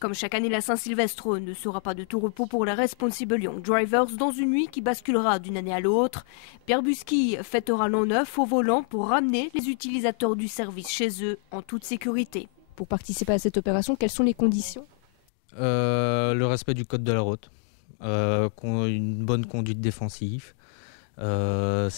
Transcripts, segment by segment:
Comme chaque année, la Saint-Sylvestre ne sera pas de tout repos pour les Responsible Young Drivers dans une nuit qui basculera d'une année à l'autre. Pierre Busky fêtera l'an neuf au volant pour ramener les utilisateurs du service chez eux en toute sécurité. Pour participer à cette opération, quelles sont les conditions ? Le respect du code de la route, une bonne conduite défensive. Au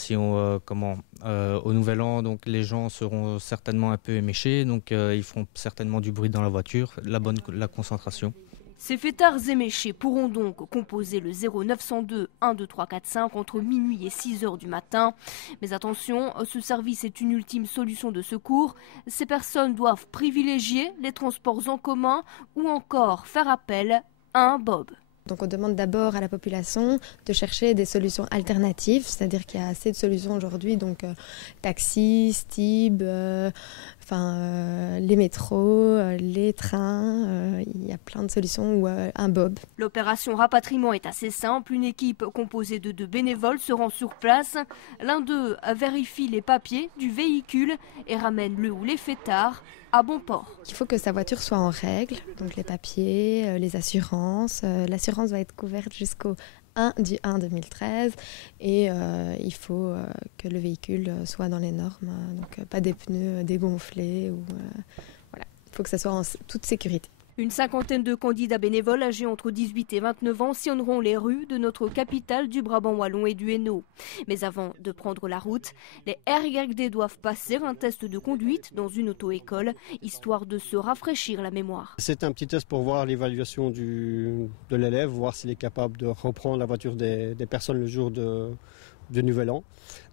Nouvel An, donc les gens seront certainement un peu éméchés, donc ils feront certainement du bruit dans la voiture, la concentration. Ces fêtards éméchés pourront donc composer le 0902 1 2 3 4 5 entre minuit et 6 heures du matin. Mais attention, ce service est une ultime solution de secours. Ces personnes doivent privilégier les transports en commun ou encore faire appel à un bob. Donc on demande d'abord à la population de chercher des solutions alternatives, c'est-à-dire qu'il y a assez de solutions aujourd'hui, donc taxis, Stib, les métros, les trains, il y a plein de solutions, ou un bob. L'opération rapatriement est assez simple, une équipe composée de 2 bénévoles se rend sur place. L'un d'eux vérifie les papiers du véhicule et ramène le ou les fêtards à bon port. Il faut que sa voiture soit en règle, donc les papiers, les assurances. L'assurance va être couverte jusqu'au 1/1/2013 et il faut que le véhicule soit dans les normes, donc pas des pneus dégonflés. Voilà. Il faut que ça soit en toute sécurité. Une cinquantaine de candidats bénévoles âgés entre 18 et 29 ans sillonneront les rues de notre capitale du Brabant wallon et du Hainaut. Mais avant de prendre la route, les RYD doivent passer un test de conduite dans une auto-école, histoire de se rafraîchir la mémoire. C'est un petit test pour voir l'évaluation de l'élève, voir s'il est capable de reprendre la voiture des personnes le jour de Nouvel An.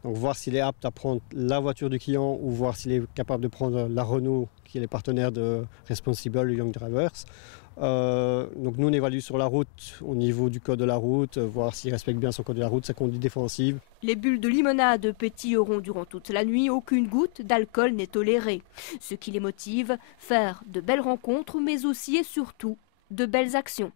Donc voir s'il est apte à prendre la voiture du client ou voir s'il est capable de prendre la Renault qui est les partenaires de Responsible Young Drivers. Donc nous on évalue sur la route au niveau du code de la route, voir s'il respecte bien son code de la route, sa conduite défensive. Les bulles de limonade pétilleront durant toute la nuit, aucune goutte d'alcool n'est tolérée. Ce qui les motive, faire de belles rencontres mais aussi et surtout de belles actions.